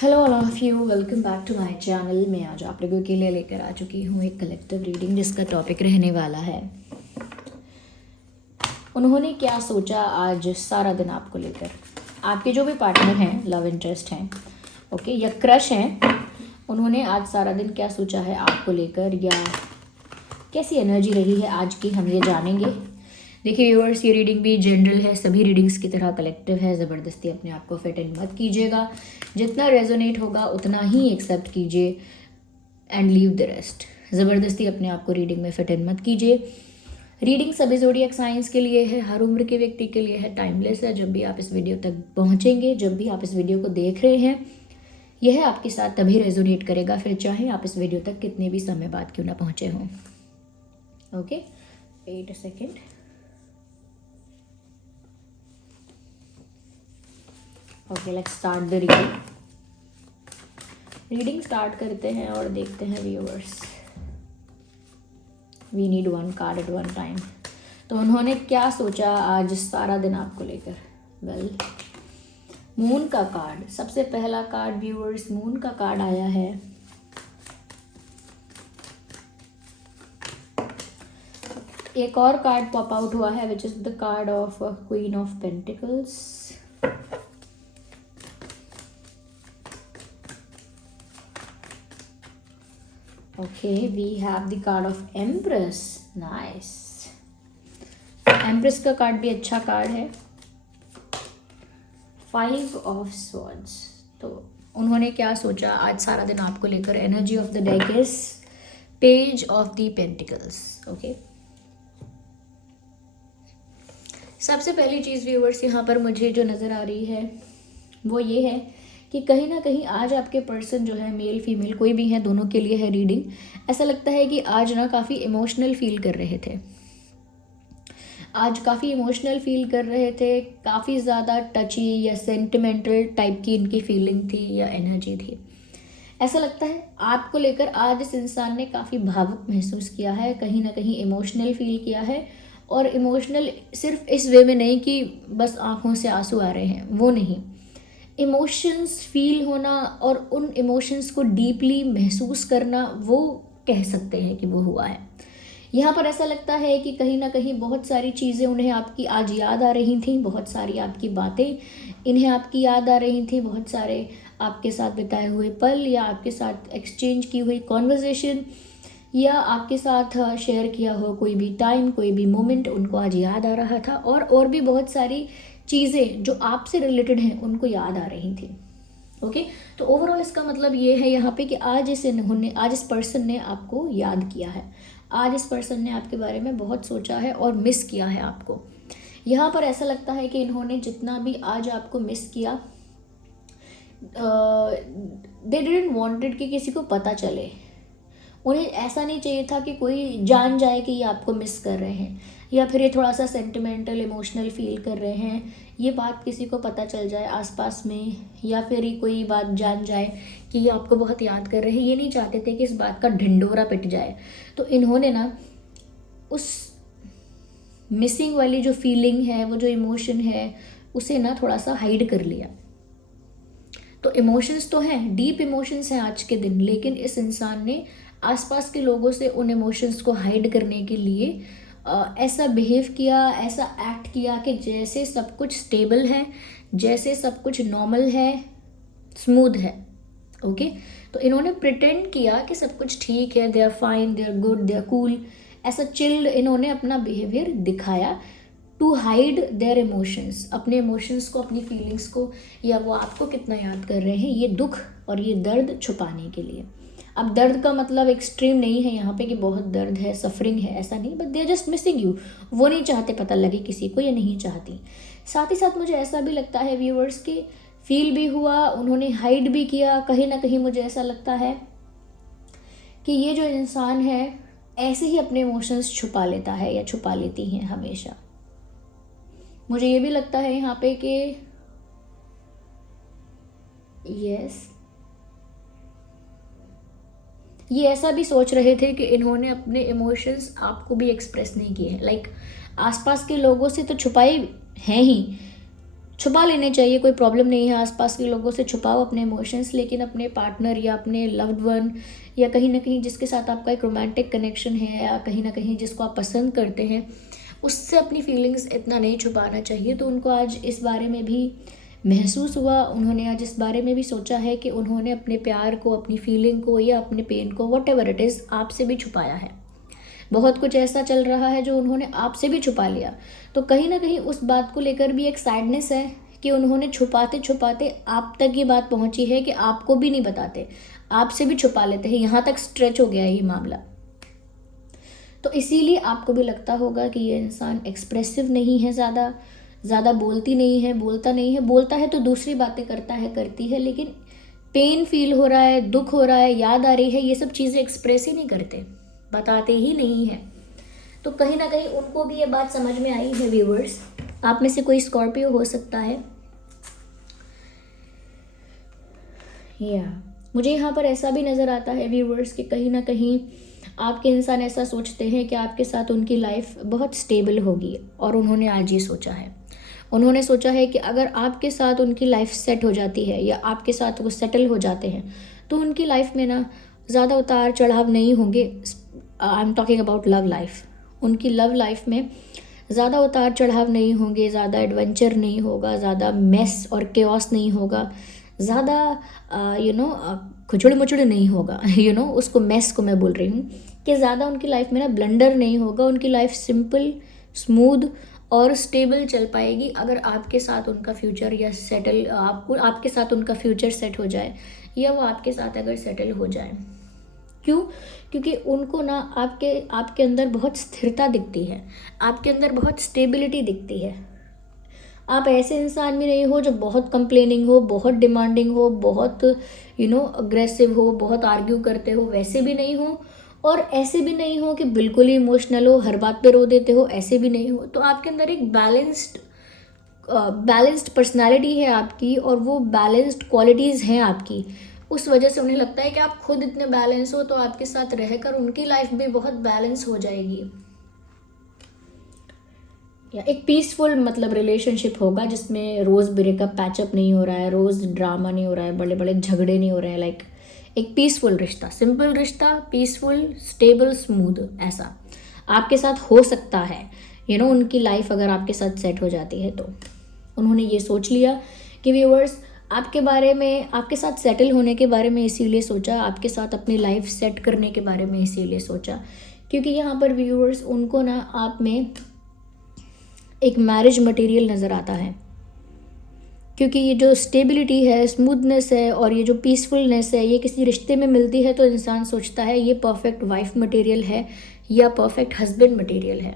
Hello all of you, welcome back to my channel. मैं आज आप लोगों के लिए लेकर आ चुकी हूँ एक कलेक्टिव रीडिंग जिसका टॉपिक रहने वाला है उन्होंने क्या सोचा आज सारा दिन आपको लेकर। आपके जो भी पार्टनर हैं, लव इंटरेस्ट हैं, ओके, या क्रश हैं, उन्होंने आज सारा दिन क्या सोचा है आपको लेकर, या कैसी एनर्जी रही है आज की, हम ये जानेंगे। देखिए व्यूअर्स, ये रीडिंग भी जनरल है, सभी रीडिंग्स की तरह कलेक्टिव है। ज़बरदस्ती अपने आप को फिट इन मत कीजिएगा। जितना रेजोनेट होगा उतना ही एक्सेप्ट कीजिए एंड लीव द रेस्ट। ज़बरदस्ती अपने आप को रीडिंग में फिट इन मत कीजिए। रीडिंग सभी ज़ोडिएक साइंस के लिए है, हर उम्र के व्यक्ति के लिए है, टाइमलेस है। जब भी आप इस वीडियो तक पहुँचेंगे, जब भी आप इस वीडियो को देख रहे हैं, यह आपके साथ तभी रेजोनेट करेगा, फिर चाहे आप इस वीडियो तक कितने भी समय बाद क्यों ना पहुँचे हों। Okay, wait a second. Okay, let's start the reading start करते हैं और देखते हैं viewers. We need one card at one time. तो उन्होंने क्या सोचा आज सारा दिन आपको लेकर। वेल, मून का कार्ड, सबसे पहला कार्ड व्यूअर्स, मून का कार्ड आया है। एक और कार्ड पॉप आउट हुआ है which is the card of queen of pentacles. Okay, we have the card of Empress. Nice. Empress का कार्ड भी अच्छा कार्ड है। 5 of Swords। तो उन्होंने क्या सोचा आज सारा दिन आपको लेकर। Energy of the deck is page of the pentacles. Okay, सबसे पहली चीज़ व्यूअर्स यहाँ पर मुझे जो नज़र आ रही है वो ये है कि कहीं ना कहीं आज आपके पर्सन जो है, मेल फीमेल कोई भी है, दोनों के लिए है रीडिंग। ऐसा लगता है कि आज ना काफ़ी इमोशनल फील कर रहे थे, आज काफ़ी इमोशनल फील कर रहे थे, काफ़ी ज़्यादा टची या सेंटिमेंटल टाइप की इनकी फीलिंग थी या एनर्जी थी। ऐसा लगता है आपको लेकर आज इस इंसान ने काफ़ी भावुक महसूस किया है, कहीं ना कहीं इमोशनल फील किया है। और इमोशनल सिर्फ इस वे में नहीं कि बस आंखों से आंसू आ रहे हैं, वो नहीं। इमोशंस फील होना और उन इमोशंस को डीपली महसूस करना, वो कह सकते हैं कि वो हुआ है। यहाँ पर ऐसा लगता है कि कहीं ना कहीं बहुत सारी चीज़ें उन्हें आपकी आज याद आ रही थी, बहुत सारी आपकी बातें इन्हें आपकी याद आ रही थी, बहुत सारे आपके साथ बिताए हुए पल या आपके साथ एक्सचेंज की हुई कॉन्वर्जेशन या आपके साथ शेयर किया हो कोई भी टाइम, कोई भी मोमेंट उनको आज याद आ रहा था। और भी बहुत सारी चीज़ें जो आपसे रिलेटेड हैं उनको याद आ रही थी। ओके, तो ओवरऑल इसका मतलब ये है यहाँ पे कि आज इस पर्सन ने आपको याद किया है, आज इस पर्सन ने आपके बारे में बहुत सोचा है और मिस किया है आपको। यहाँ पर ऐसा लगता है कि इन्होंने जितना भी आज आपको मिस किया, दे डिडंट वांटेड कि किसी को पता चले। उन्हें ऐसा नहीं चाहिए था कि कोई जान जाए कि ये आपको मिस कर रहे हैं, या फिर ये थोड़ा सा सेंटिमेंटल इमोशनल फील कर रहे हैं, ये बात किसी को पता चल जाए आसपास में, या फिर ये कोई बात जान जाए कि ये आपको बहुत याद कर रहे हैं। ये नहीं चाहते थे कि इस बात का ढिंडोरा पिट जाए। तो इन्होंने ना उस मिसिंग वाली जो फीलिंग है, वो जो इमोशन है, उसे ना थोड़ा सा हाइड कर लिया। तो इमोशंस तो हैं, डीप इमोशंस हैं आज के दिन, लेकिन इस इंसान ने आसपास के लोगों से उन इमोशंस को हाइड करने के लिए ऐसा बिहेव किया, ऐसा एक्ट किया कि जैसे सब कुछ स्टेबल है, जैसे सब कुछ नॉर्मल है, स्मूथ है। ओके, तो इन्होंने प्रिटेंड किया कि सब कुछ ठीक है, they are fine, they are good, they are cool. ऐसा चिल्ड इन्होंने अपना बिहेवियर दिखाया टू हाइड देयर इमोशंस, अपने इमोशंस को, अपनी फीलिंग्स को, या वो आपको कितना याद कर रहे हैं, ये दुख और ये दर्द छुपाने के लिए। अब दर्द का मतलब एक्सट्रीम नहीं है यहाँ पे कि बहुत दर्द है, सफरिंग है, ऐसा नहीं, but they are just missing you. वो नहीं चाहते पता लगे किसी को, या नहीं चाहती। साथ ही साथ मुझे ऐसा भी लगता है व्यूअर्स कि फील भी हुआ, उन्होंने हाइड भी किया। कहीं ना कहीं मुझे ऐसा लगता है कि ये जो इंसान है ऐसे ही अपने इमोशंस छुपा लेता है या छुपा लेती हैं हमेशा। मुझे ये भी लगता है यहाँ पे कि यस, ये ऐसा भी सोच रहे थे कि इन्होंने अपने इमोशंस आपको भी एक्सप्रेस नहीं किए हैं। लाइक आसपास के लोगों से तो छुपाए हैं ही, छुपा लेने चाहिए, कोई प्रॉब्लम नहीं है, आसपास के लोगों से छुपाओ अपने इमोशंस, लेकिन अपने पार्टनर या अपने लव्ड वन या कहीं ना कहीं जिसके साथ आपका एक रोमांटिक कनेक्शन है या कहीं ना कहीं जिसको आप पसंद करते हैं, उससे अपनी फीलिंग्स इतना नहीं छुपाना चाहिए। तो उनको आज इस बारे में भी महसूस हुआ, उन्होंने आज इस बारे में भी सोचा है कि उन्होंने अपने प्यार को, अपनी फीलिंग को या अपने पेन को, वट एवर इट इज़, आपसे भी छुपाया है। बहुत कुछ ऐसा चल रहा है जो उन्होंने आपसे भी छुपा लिया। तो कहीं ना कहीं उस बात को लेकर भी एक सैडनेस है कि उन्होंने छुपाते छुपाते आप तक ये बात पहुंची है कि आपको भी नहीं बताते, आपसे भी छुपा लेते हैं, यहाँ तक स्ट्रेच हो गया है ये मामला। तो इसीलिए आपको भी लगता होगा कि ये इंसान एक्सप्रेसिव नहीं है, ज़्यादा बोलती नहीं है, बोलता नहीं है, बोलता है तो दूसरी बातें करता है, करती है, लेकिन पेन फील हो रहा है, दुख हो रहा है, याद आ रही है, ये सब चीज़ें एक्सप्रेस ही नहीं करते, बताते ही नहीं हैं। तो कहीं ना कहीं उनको भी ये बात समझ में आई है। व्यूवर्स, आप में से कोई स्कॉर्पियो हो सकता है, या मुझे यहाँ पर ऐसा भी नज़र आता है व्यूवर्स कि कहीं ना कहीं आपके इंसान ऐसा सोचते हैं कि आपके साथ उनकी लाइफ बहुत स्टेबल होगी, और उन्होंने आज ये सोचा है। उन्होंने सोचा है कि अगर आपके साथ उनकी लाइफ सेट हो जाती है या आपके साथ वो सेटल हो जाते हैं तो उनकी लाइफ में ना ज़्यादा उतार चढ़ाव नहीं होंगे। I am talking about love life. उनकी लव लाइफ में ज़्यादा उतार चढ़ाव नहीं होंगे, ज़्यादा एडवेंचर नहीं होगा, ज़्यादा मेस और केओस नहीं होगा, ज़्यादा खुचड़ मुचड़ नहीं होगा, उसको मेस को मैं बोल रही हूँ कि ज़्यादा उनकी लाइफ में ना ब्लंडर नहीं होगा। उनकी लाइफ सिंपल, स्मूथ और स्टेबल चल पाएगी अगर आपके साथ उनका फ्यूचर या सेटल आपके साथ उनका फ्यूचर सेट हो जाए, या वो आपके साथ अगर सेटल हो जाए। क्यों? क्योंकि उनको ना आपके अंदर बहुत स्थिरता दिखती है, आपके अंदर बहुत स्टेबिलिटी दिखती है। आप ऐसे इंसान भी नहीं हो जो बहुत कंप्लेनिंग हो, बहुत डिमांडिंग हो, बहुत अग्रेसिव हो, बहुत आर्ग्यू करते हो, वैसे भी नहीं हो, और ऐसे भी नहीं हो कि बिल्कुल ही इमोशनल हो, हर बात पे रो देते हो, ऐसे भी नहीं हो। तो आपके अंदर एक बैलेंस्ड पर्सनालिटी है आपकी, और वो बैलेंस्ड क्वालिटीज़ हैं आपकी। उस वजह से उन्हें लगता है कि आप खुद इतने बैलेंस हो तो आपके साथ रहकर उनकी लाइफ भी बहुत बैलेंस हो जाएगी, या एक पीसफुल मतलब रिलेशनशिप होगा जिसमें रोज़ ब्रेकअप पैचअप नहीं हो रहा है, रोज़ ड्रामा नहीं हो रहा है, बड़े बड़े झगड़े नहीं हो रहे हैं। लाइक एक पीसफुल रिश्ता, सिंपल रिश्ता, पीसफुल, स्टेबल, स्मूथ, ऐसा आपके साथ हो सकता है। उनकी लाइफ अगर आपके साथ सेट हो जाती है तो उन्होंने ये सोच लिया कि व्यूअर्स, आपके बारे में, आपके साथ सेटल होने के बारे में इसीलिए सोचा, आपके साथ अपनी लाइफ सेट करने के बारे में इसीलिए सोचा क्योंकि यहाँ पर व्यूअर्स उनको ना आप में एक मैरिज मटेरियल नज़र आता है। क्योंकि ये जो स्टेबिलिटी है, स्मूथनेस है और ये जो पीसफुलनेस है, ये किसी रिश्ते में मिलती है तो इंसान सोचता है ये परफेक्ट वाइफ मटेरियल है या परफेक्ट हस्बैंड मटेरियल है।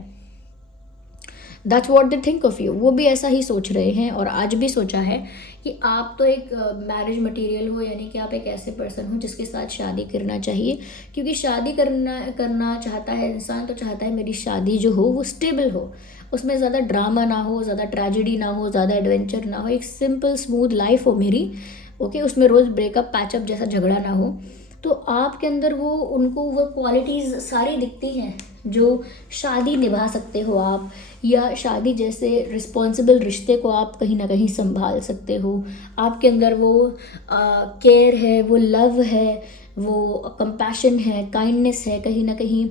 That's what they think of you. वो भी ऐसा ही सोच रहे हैं और आज भी सोचा है कि आप तो एक मैरिज मटेरियल हो, यानी कि आप एक ऐसे पर्सन हो जिसके साथ शादी करना चाहिए। क्योंकि शादी करना चाहता है इंसान, तो चाहता है मेरी शादी जो हो वो स्टेबल हो, उसमें ज़्यादा ड्रामा ना हो, ज़्यादा ट्रेजेडी ना हो, ज़्यादा एडवेंचर ना हो, एक सिंपल स्मूथ लाइफ हो मेरी, ओके, उसमें रोज़ ब्रेकअप पैचअप जैसा झगड़ा ना हो। तो आपके अंदर उनको वो क्वालिटीज़ सारी दिखती हैं जो शादी निभा सकते हो आप, या शादी जैसे रिस्पॉन्सिबल रिश्ते को आप कहीं ना कहीं संभाल सकते हो। आपके अंदर वो केयर है, वो लव है, वो कंपैशन है, काइंडनेस है, कहीं ना कहीं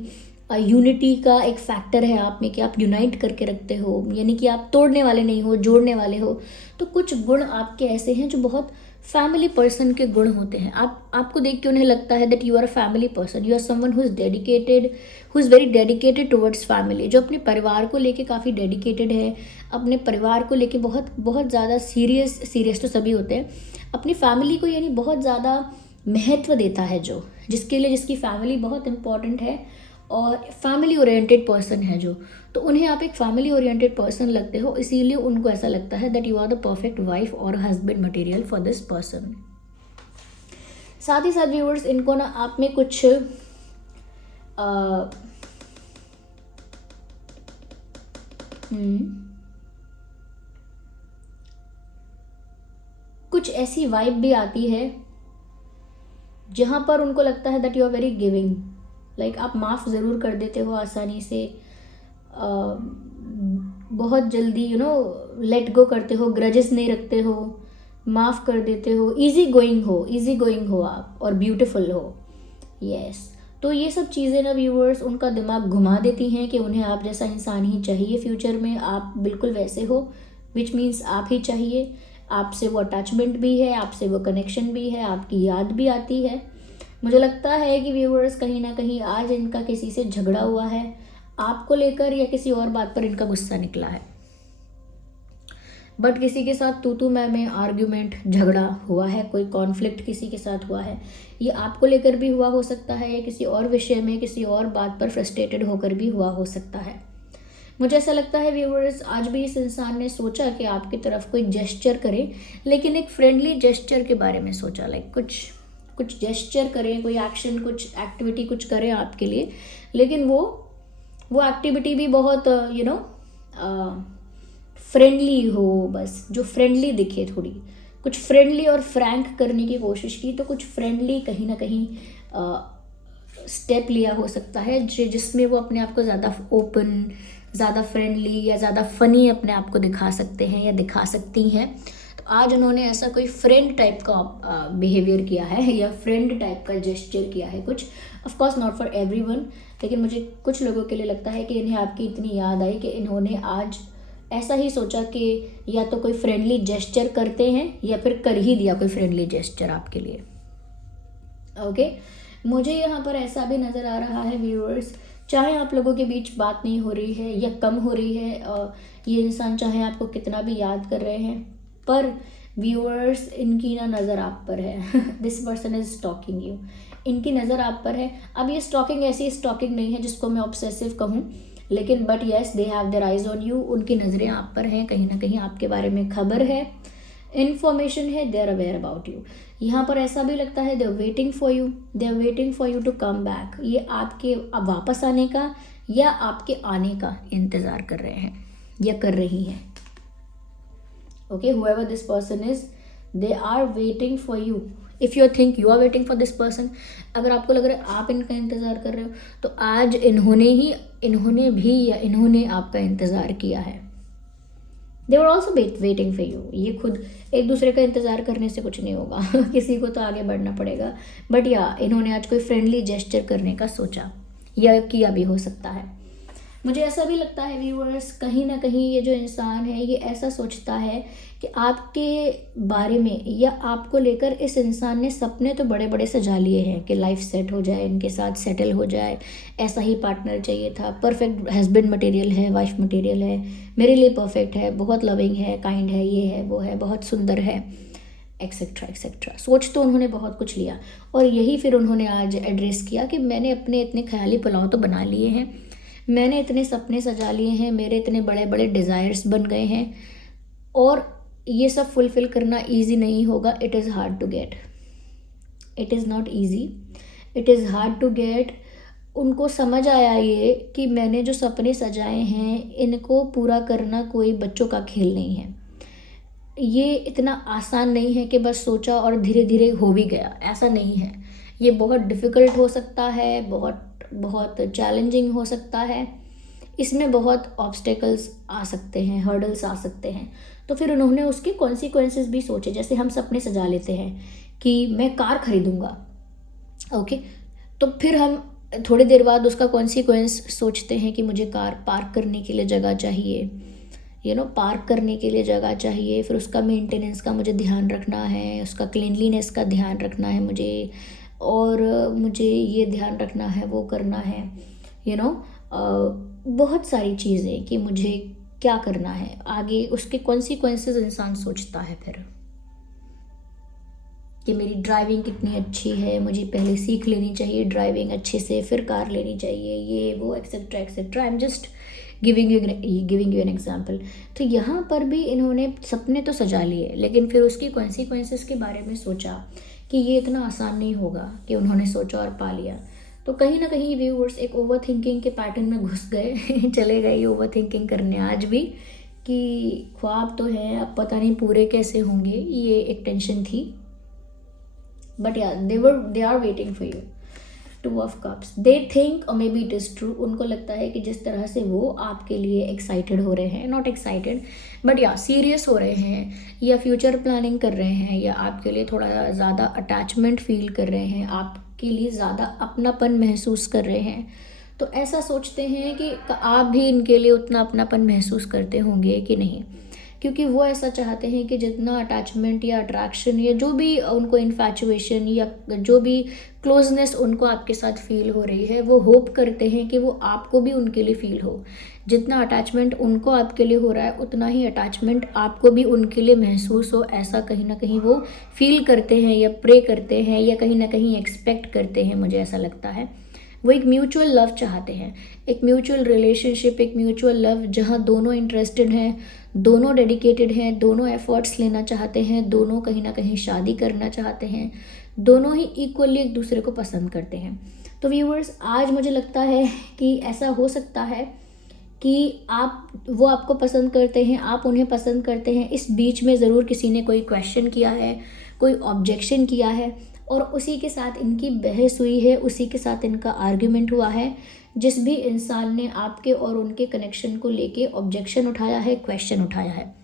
यूनिटी का एक फैक्टर है आप में कि आप यूनाइट करके रखते हो, यानी कि आप तोड़ने वाले नहीं हो, जोड़ने वाले हो। तो कुछ गुण आपके ऐसे हैं जो बहुत फैमिली पर्सन के गुण होते हैं। आपको देख के उन्हें लगता है that you are a family person, you are someone who is very dedicated towards family, जो अपने परिवार को लेके काफ़ी डेडिकेटेड है, अपने परिवार को लेके बहुत बहुत ज़्यादा सीरियस तो सभी होते हैं, अपनी फैमिली को यानी बहुत ज़्यादा महत्व देता है, जिसकी फैमिली बहुत इंपॉर्टेंट है और फैमिली ओरिएंटेड पर्सन है जो। तो उन्हें आप एक फैमिली ओरिएंटेड पर्सन लगते हो, इसीलिए उनको ऐसा लगता है that you are the perfect wife और husband material for this person. साथ ही साथ व्यूअर्स, इनको ना आप में कुछ ऐसी वाइब भी आती है जहाँ पर उनको लगता है that you are very giving, like आप माफ़ ज़रूर कर देते हो आसानी से, बहुत जल्दी लेट गो करते हो, ग्रजेस नहीं रखते हो, माफ़ कर देते हो, इजी गोइंग हो आप, और ब्यूटीफुल हो। यस, तो ये सब चीज़ें ना व्यूअर्स उनका दिमाग घुमा देती हैं कि उन्हें आप जैसा इंसान ही चाहिए फ्यूचर में, आप बिल्कुल वैसे हो, विच मीन्स आप ही चाहिए। आपसे वो अटैचमेंट भी है, आपसे वो कनेक्शन भी है, आपकी याद भी आती है। मुझे लगता है कि व्यूअर्स कहीं ना कहीं आज इनका किसी से झगड़ा हुआ है आपको लेकर, या किसी और बात पर इनका गुस्सा निकला है, बट किसी के साथ तू मैं आर्ग्यूमेंट, झगड़ा हुआ है, कोई कॉन्फ्लिक्ट किसी के साथ हुआ है। ये आपको लेकर भी हुआ हो सकता है, या किसी और विषय में, किसी और बात पर फ्रस्ट्रेटेड होकर भी हुआ हो सकता है। मुझे ऐसा लगता है व्यूअर्स आज भी इस इंसान ने सोचा कि आपकी तरफ कोई जेस्चर करे, लेकिन एक फ्रेंडली जेस्चर के बारे में सोचा, लाइक कुछ जेस्चर करें, कोई एक्शन, कुछ एक्टिविटी कुछ करें आपके लिए, लेकिन वो एक्टिविटी भी बहुत फ्रेंडली हो, बस जो फ्रेंडली दिखे, थोड़ी कुछ फ्रेंडली और फ्रैंक करने की कोशिश की, तो कुछ फ्रेंडली कहीं ना कहीं स्टेप लिया हो सकता है जिसमें वो अपने आप को ज़्यादा ओपन, ज़्यादा फ्रेंडली या ज़्यादा फ़नी अपने आप को दिखा सकते हैं या दिखा सकती हैं। तो आज उन्होंने ऐसा कोई फ्रेंड टाइप का बिहेवियर किया है या फ्रेंड टाइप का जेस्चर किया है कुछ, of course not for everyone, लेकिन मुझे कुछ लोगों के लिए लगता है कि इन्हें आपकी इतनी याद आई कि इन्होंने आज ऐसा ही सोचा कि या तो कोई फ्रेंडली जेस्चर करते हैं या फिर कर ही दिया कोई फ्रेंडली जेस्चर आपके लिए। ओके, मुझे यहाँ पर ऐसा भी नज़र आ रहा है व्यूअर्स, चाहे आप लोगों के बीच बात नहीं हो रही है या कम हो रही है, ये इंसान चाहे आपको कितना भी याद कर रहे हैं, पर व्यूअर्स इनकी ना नज़र आप पर है। This person is stalking you, इनकी नज़र आप पर है। अब ये स्टॉकिंग ऐसी स्टॉकिंग नहीं है जिसको मैं ऑब्सेसिव कहूँ, लेकिन but yes they have their eyes on you, उनकी नज़रें आप पर हैं, कहीं ना कहीं आपके बारे में खबर है, इन्फॉर्मेशन है, they are aware about you. यहाँ पर ऐसा भी लगता है they are waiting for you to come back, ये आपके वापस आने का या आपके आने का इंतज़ार कर रहे हैं या कर रही हैं। Okay, however this person is, they are waiting for you. If you think you are waiting for this person, अगर आपको लग रहा है आप इनका इंतज़ार कर रहे हो, तो आज इन्होंने आपका इंतज़ार किया है। They were also waiting for you. ये खुद एक दूसरे का इंतज़ार करने से कुछ नहीं होगा किसी को तो आगे बढ़ना पड़ेगा, बट या इन्होंने आज कोई फ्रेंडली जेस्चर करने का सोचा या किया भी हो सकता है। मुझे ऐसा भी लगता है व्यूअर्स कहीं ना कहीं ये जो इंसान है ये ऐसा सोचता है कि आपके बारे में या आपको लेकर इस इंसान ने सपने तो बड़े बड़े सजा लिए हैं कि लाइफ सेट हो जाए, इनके साथ सेटल हो जाए, ऐसा ही पार्टनर चाहिए था, परफेक्ट हस्बैंड मटेरियल है, वाइफ मटेरियल है, मेरे लिए परफेक्ट है, बहुत लविंग है, काइंड है, ये है वो है, बहुत सुंदर है, एक्सेट्रा एक्सेट्रा। सोच तो उन्होंने बहुत कुछ लिया, और यही फिर उन्होंने आज एड्रेस किया कि मैंने अपने इतने ख्याली पुलाव तो बना लिए हैं, मैंने इतने सपने सजा लिए हैं, मेरे इतने बड़े बड़े डिज़ायर्स बन गए हैं, और ये सब फुलफ़िल करना इजी नहीं होगा। It is hard to get, it is not easy, it is hard to get. उनको समझ आया ये कि मैंने जो सपने सजाए हैं इनको पूरा करना कोई बच्चों का खेल नहीं है, ये इतना आसान नहीं है कि बस सोचा और धीरे धीरे हो भी गया, ऐसा नहीं है। ये बहुत डिफ़िकल्ट हो सकता है, बहुत बहुत चैलेंजिंग हो सकता है, इसमें बहुत ऑब्स्टेकल्स आ सकते हैं, हर्डल्स आ सकते हैं। तो फिर उन्होंने उसके कॉन्सिक्वेंसेस भी सोचे। जैसे हम सपने सजा लेते हैं कि मैं कार खरीदूंगा, ओके, तो फिर हम थोड़ी देर बाद उसका कॉन्सिक्वेंस सोचते हैं कि मुझे कार पार्क करने के लिए जगह चाहिए, पार्क करने के लिए जगह चाहिए, फिर उसका मेंटेनेंस का मुझे ध्यान रखना है, उसका क्लीनलीनेस का ध्यान रखना है मुझे, और मुझे ये ध्यान रखना है, वो करना है, बहुत सारी चीज़ें कि मुझे क्या करना है आगे, उसके कॉन्सिक्वेंसेस इंसान सोचता है फिर कि मेरी ड्राइविंग कितनी अच्छी है, मुझे पहले सीख लेनी चाहिए ड्राइविंग अच्छे से, फिर कार लेनी चाहिए, ये वो etcetera etcetera. I am just giving you an example. तो यहाँ पर भी इन्होंने सपने तो सजा लिए, लेकिन फिर उसकी कॉन्सिक्वेंसेस के बारे में सोचा कि ये इतना आसान नहीं होगा कि उन्होंने सोचा और पा लिया। तो कहीं ना कहीं व्यूअर्स एक ओवर थिंकिंग के पैटर्न में घुस गए चले गए ओवर थिंकिंग करने आज भी, कि ख्वाब तो है, अब पता नहीं पूरे कैसे होंगे, ये एक टेंशन थी। बट या they are waiting for you. Two of cups, they think और maybe it is true, उनको लगता है कि जिस तरह से वो आपके लिए एक्साइटेड हो रहे हैं, नॉट एक्साइटेड बट या सीरियस हो रहे हैं, या फ्यूचर प्लानिंग कर रहे हैं, या आपके लिए थोड़ा ज़्यादा अटैचमेंट फील कर रहे हैं, आपके लिए ज़्यादा अपनापन महसूस कर रहे हैं, तो ऐसा सोचते हैं कि आप भी इनके लिए उतना अपनापन महसूस करते होंगे कि नहीं, क्योंकि वो ऐसा चाहते हैं कि जितना अटैचमेंट या अट्रैक्शन या जो भी उनको इन्फैचुएशन या जो भी क्लोजनेस उनको आपके साथ फील हो रही है, वो होप करते हैं कि वो आपको भी उनके लिए फील हो। जितना अटैचमेंट उनको आपके लिए हो रहा है, उतना ही अटैचमेंट आपको भी उनके लिए महसूस हो, ऐसा कहीं ना कहीं वो फील करते हैं या प्रे करते हैं या कहीं ना कहीं एक्सपेक्ट करते हैं, मुझे ऐसा लगता है। वो एक म्यूचुअल लव चाहते हैं, एक म्यूचुअल रिलेशनशिप, एक म्यूचुअल लव जहाँ दोनों इंटरेस्टेड हैं, दोनों डेडिकेटेड हैं, दोनों एफर्ट्स लेना चाहते हैं, दोनों कहीं ना कहीं शादी करना चाहते हैं, दोनों ही इक्वली एक दूसरे को पसंद करते हैं। तो व्यूअर्स, आज मुझे लगता है कि ऐसा हो सकता है कि वो आपको पसंद करते हैं, आप उन्हें पसंद करते हैं, इस बीच में ज़रूर किसी ने कोई क्वेश्चन किया है, कोई ऑब्जेक्शन किया है, और उसी के साथ इनकी बहस हुई है, उसी के साथ इनका आर्ग्यूमेंट हुआ है। जिस भी इंसान ने आपके और उनके कनेक्शन को लेके ऑब्जेक्शन उठाया है, क्वेश्चन उठाया है,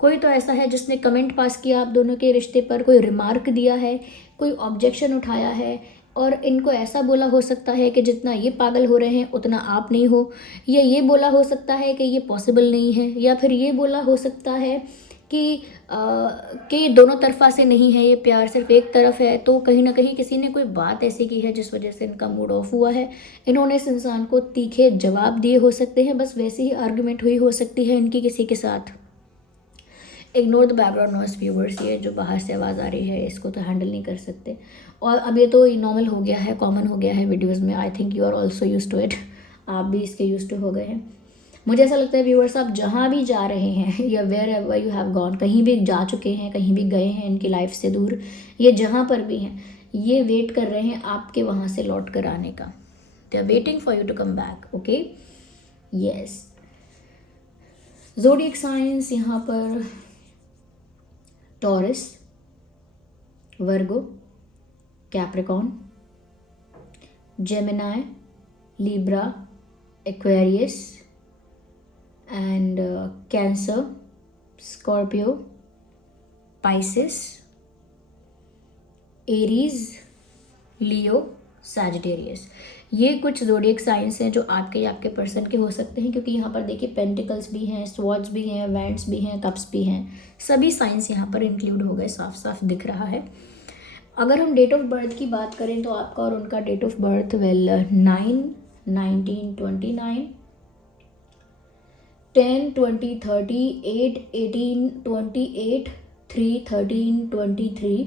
कोई तो ऐसा है जिसने कमेंट पास किया आप दोनों के रिश्ते पर, कोई रिमार्क दिया है, कोई ऑब्जेक्शन उठाया है, और इनको ऐसा बोला हो सकता है कि जितना ये पागल हो रहे हैं उतना आप नहीं हो, या ये बोला हो सकता है कि ये पॉसिबल नहीं है, या फिर ये बोला हो सकता है कि दोनों तरफा से नहीं है, ये प्यार सिर्फ एक तरफ है। तो कहीं ना कहीं किसी ने कोई बात ऐसी की है जिस वजह से इनका मूड ऑफ हुआ है, इन्होंने इस इंसान को तीखे जवाब दिए हो सकते हैं, बस वैसे ही आर्गुमेंट हुई हो सकती है इनकी किसी के साथ। Ignore the background noise viewers, ये जो बाहर से आवाज़ आ रही है इसको तो हैंडल नहीं कर सकते, और अब ये तो नॉर्मल हो गया है, कॉमन हो गया है वीडियोज़ में। I think you are also use to it, आप भी इसके यूज टू हो गए हैं। मुझे ऐसा लगता है व्यूअर्स, आप जहाँ भी जा रहे हैं या wherever you have gone, कहीं भी जा चुके हैं, कहीं भी गए हैं इनकी लाइफ से दूर, ये जहाँ पर भी हैं, ये वेट कर रहे हैं आपके वहाँ से लौट कर आने का। They are waiting for you to come back, okay. Yes, zodiac science यहाँ पर Taurus, Virgo, Capricorn, Gemini, Libra, Aquarius and Cancer, Scorpio, Pisces, Aries, Leo, Sagittarius। ये कुछ ज़ोडिएक साइंस हैं जो आपके पर्सन के हो सकते हैं, क्योंकि यहाँ पर देखिए पेंटिकल्स भी हैं, स्वॉर्ड्स भी हैं, वैंड्स भी हैं, कप्स भी हैं, सभी साइंस यहाँ पर इंक्लूड हो गए, साफ साफ दिख रहा है। अगर हम डेट ऑफ बर्थ की बात करें तो आपका और उनका date of birth 9/19/29, 10/20/30, 8/18/28, 3/13/23,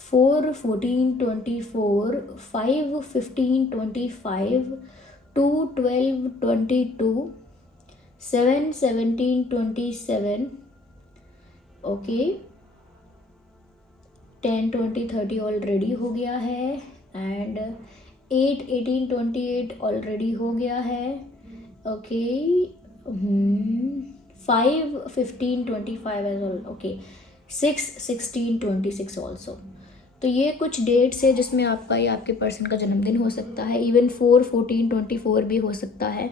4/14/24, 5/15/25, 2/12/22, 7/17/27, okay. 10/20/30 already हो गया है, एंड 8/18/28 ऑलरेडी हो गया है, okay. 5/15/25 as all, okay. 6/16/26 also. तो ये कुछ डेट्स है जिसमें आपका या आपके पर्सन का जन्मदिन हो सकता है, इवन 4/14/24 भी हो सकता है।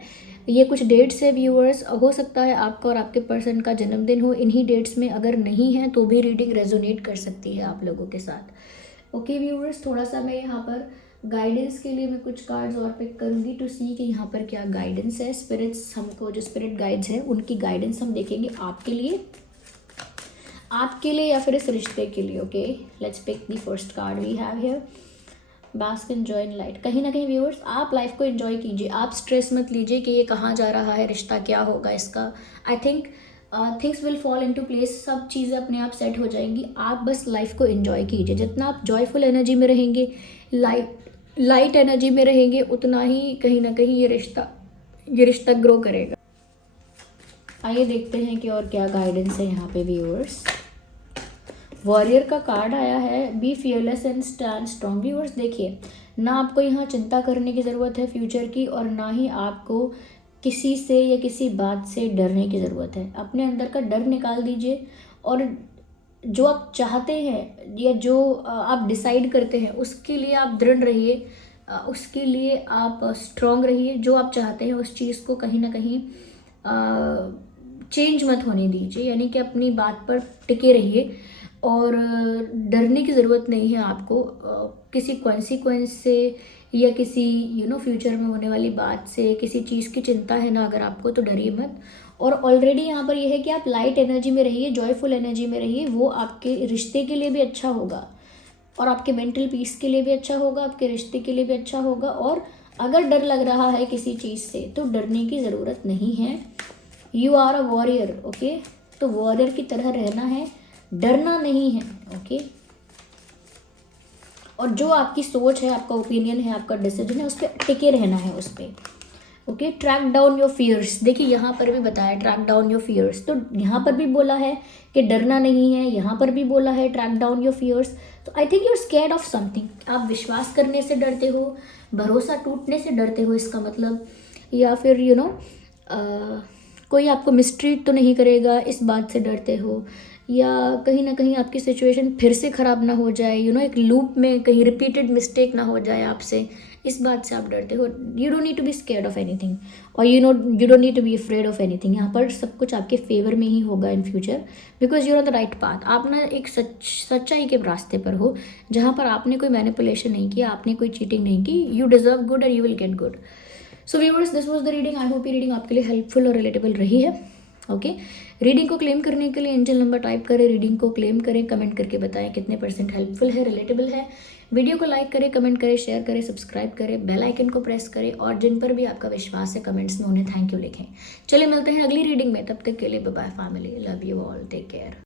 ये कुछ डेट्स है व्यूअर्स, हो सकता है आपका और आपके पर्सन का जन्मदिन हो इन्हीं डेट्स में, अगर नहीं है तो भी रीडिंग रेजोनेट कर सकती है आप लोगों के साथ, ओके व्यूअर्स। थोड़ा सा मैं यहाँ पर गाइडेंस के लिए मैं कुछ कार्ड्स और पिक करूँगी टू सी कि यहाँ पर क्या गाइडेंस है। स्पिरिट्स हमको, जो स्पिरिट गाइड्स हैं उनकी गाइडेंस हम देखेंगे आपके लिए या फिर इस रिश्ते के लिए, okay. Let's pick the first card we have here, bask enjoy in light. कहीं ना कहीं व्यूअर्स, आप लाइफ को एंजॉय कीजिए, आप स्ट्रेस मत लीजिए कि ये कहाँ जा रहा है, रिश्ता क्या होगा इसका। I think things will fall into place, सब चीज़ें अपने आप सेट हो जाएंगी। आप बस लाइफ को एंजॉय कीजिए, जितना आप जॉयफुल एनर्जी में रहेंगे, लाइट एनर्जी में रहेंगे, उतना ही कहीं ना कहीं ये रिश्ता ग्रो करेगा। आइए देखते हैं कि और क्या गाइडेंस है यहाँ पे व्यूअर्स। वॉरियर का कार्ड आया है, be fearless and stand strong. Viewers देखिए, ना आपको यहाँ चिंता करने की ज़रूरत है फ्यूचर की, और ना ही आपको किसी से या किसी बात से डरने की ज़रूरत है। अपने अंदर का डर निकाल दीजिए, और जो आप चाहते हैं या जो आप डिसाइड करते हैं उसके लिए आप दृढ़ रहिए, उसके लिए आप स्ट्रॉन्ग रहिए, जो आप चाहते हैं उस चीज़ को कहीं ना कहीं चेंज मत होने दीजिए, यानी कि अपनी बात पर टिके रहिए। और डरने की ज़रूरत नहीं है आपको किसी कॉन्सिक्वेंस से या किसी फ्यूचर में होने वाली बात से, किसी चीज़ की चिंता है ना अगर आपको, तो डरिए मत। और ऑलरेडी यहाँ पर यह है कि आप लाइट एनर्जी में रहिए, जॉयफुल एनर्जी में रहिए, वो आपके रिश्ते के लिए भी अच्छा होगा और आपके मेंटल पीस के लिए भी अच्छा होगा, आपके रिश्ते के लिए भी अच्छा होगा। और अगर डर लग रहा है किसी चीज़ से तो डरने की ज़रूरत नहीं है। You are a warrior, okay. तो वॉरियर की तरह रहना है, डरना नहीं है, ओके। और जो आपकी सोच है, आपका ओपिनियन है, आपका डिसीजन है, उस पर टिके रहना है, उस पर, okay. Track down your fears, देखिए यहाँ पर भी बताया ट्रैक डाउन योर फियर्स, तो यहाँ पर भी बोला है कि डरना नहीं है, यहाँ पर भी बोला है ट्रैक डाउन योर फियर्स। तो I think you are scared of something, आप विश्वास करने से डरते हो, भरोसा टूटने से डरते हो इसका मतलब, या फिर कोई आपको मिसट्रीट तो नहीं करेगा इस बात से डरते हो, या कहीं ना कहीं आपकी सिचुएशन फिर से ख़राब ना हो जाए, एक लूप में कहीं रिपीटेड मिस्टेक ना हो जाए आपसे, इस बात से आप डरते हो। You don't need to be scared of anything, और you don't need to be afraid of anything. यहाँ पर सब कुछ आपके फेवर में ही होगा in future, because you are the right path. आप ना एक सच्चाई के रास्ते पर हो, जहाँ पर आपने कोई मैनिपुलेशन नहीं किया, आपने कोई चीटिंग नहीं की। You deserve good and you will get good. So viewers, this was the reading. I hope ये रीडिंग आपके लिए हेल्पफुल और रिलेटेबल रही है, ओके। रीडिंग को क्लेम करने के लिए एंजल नंबर टाइप करें, रीडिंग को क्लेम करें, कमेंट करके बताएं कितने % हेल्पफुल है, रिलेटेबल है। वीडियो को लाइक करें, कमेंट करें, शेयर करें, सब्सक्राइब करें, बेल आइकन को प्रेस करें, और जिन पर भी आपका विश्वास है कमेंट्स में उन्हें थैंक यू लिखें। चलिए मिलते हैं अगली रीडिंग में, तब तक के लिए bye bye family, love you all, take care.